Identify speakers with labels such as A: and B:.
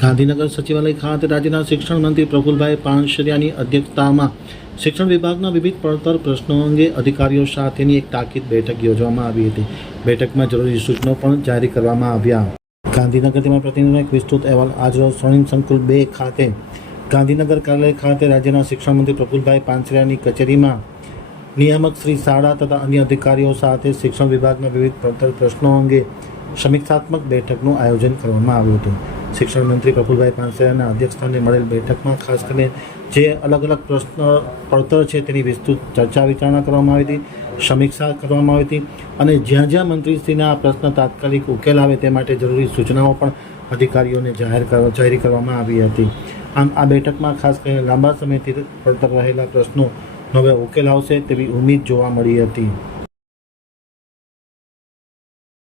A: ગાંધીનગર સચિવાલય ખાતે રાજ્યના શિક્ષણ મંત્રી પ્રફુલભાઈ પાનશરિયાની અધ્યક્ષતામાં શિક્ષણ વિભાગના વિવિધ પડતર પ્રશ્નો અંગે અધિકારીઓ સાથેની એક તાકીદ બેઠક યોજવામાં આવી હતી. બેઠકમાં જરૂરી સૂચનો પણ જારી કરવામાં આવ્યા. ગાંધીનગર તેમાં પ્રતિનિધિનો એક વિસ્તૃત અહેવાલ આજરોજ સ્વર્ણિમ સંકુલ બે ખાતે. ગાંધીનગર કાર્યાલય ખાતે રાજ્યના શિક્ષણ મંત્રી પ્રફુલભાઈ પાનસરિયાની કચેરીમાં નિયામક શ્રી શાળા તથા અન્ય અધિકારીઓ સાથે શિક્ષણ વિભાગના વિવિધ પડતર પ્રશ્નો અંગે સમીક્ષાત્મક બેઠકનું આયોજન કરવામાં આવ્યું હતું. શિક્ષણ મંત્રી પ્રફુલભાઈ પાનસરિયાના અધ્યક્ષસ્થાને મળેલ બેઠકમાં ખાસ કરીને જે અલગ અલગ પ્રશ્ન પડતર છે તેની વિસ્તૃત ચર્ચા વિચારણા કરવામાં આવી હતી, સમીક્ષા કરવામાં આવી હતી અને જ્યાં જ્યાં મંત્રીશ્રીના આ પ્રશ્ન તાત્કાલિક ઉકેલ આવે તે માટે જરૂરી સૂચનાઓ પણ અધિકારીઓને જાહેર જાહેર કરવામાં આવી હતી. આમ, આ બેઠકમાં ખાસ કરીને લાંબા સમયથી પડતર રહેલા પ્રશ્નો હવે ઉકેલ આવશે તેવી ઉમ્મીદ જોવા મળી હતી.